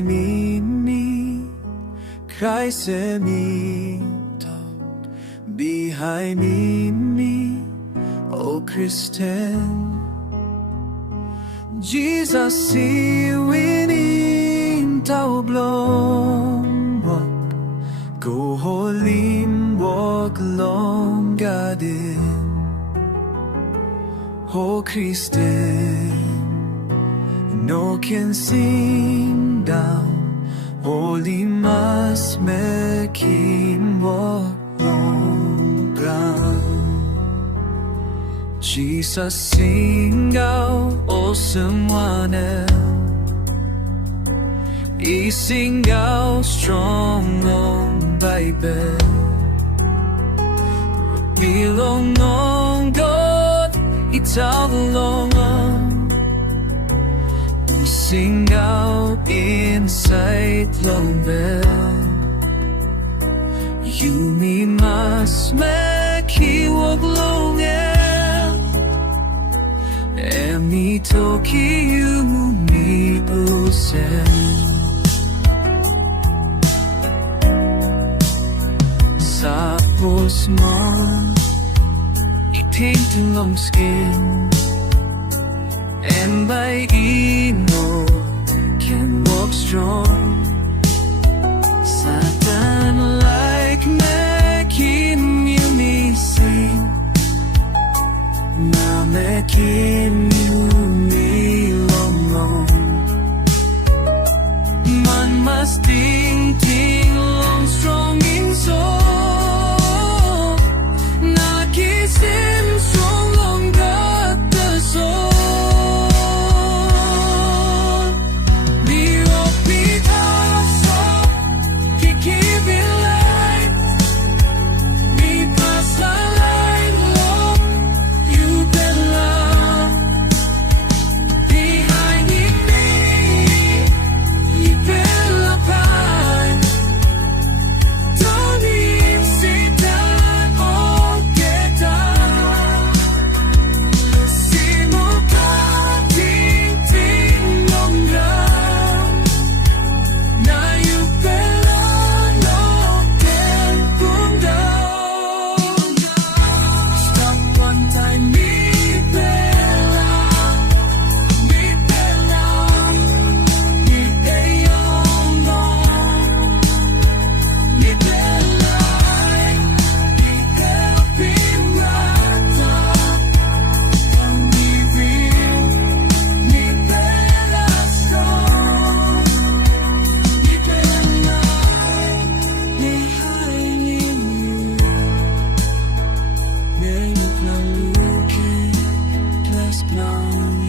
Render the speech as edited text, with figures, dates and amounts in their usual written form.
Bihainim Krais Bihainim O Christian Jesus si winin tao blom wag go holim wag long gadin O Christian no can sing down holy mas mekin wag long ground Jesus singaw o semwana isingaw strong on Bible Ilong on God italong on isingaw inside long bell You me mas mekiwag long Emi toki you mi usen Sapos mo iting long skin And by ino can walk strong Satan like making you me sing Na making you me long long Man must ting ting long strong in soul Na kisim strong long got the soul Be up with us keep giving light Be past the line long You can love behind me You can love Don't even sit down or get down Simo ka ting ting long ground Now you can no can come down Stop one time me bella Me bella Me beyond Me bella Me helping rata Me real Me bella strong Me bella Me hiding you Ngayon lang lukin Last now